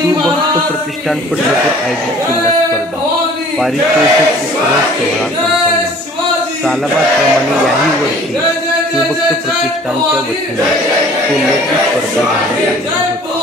शिवभक्त प्रतिष्ठान पंढरपूर आयोजित किल्ला स्पर्धा पारितोषिक वितरण सोहळा संपन्न। सालाबादप्रमाणे याही वर्षी शिवभक्त प्रतिष्ठानच्या वतीने किल्ल्याची स्पर्धा घेण्यात आली होती।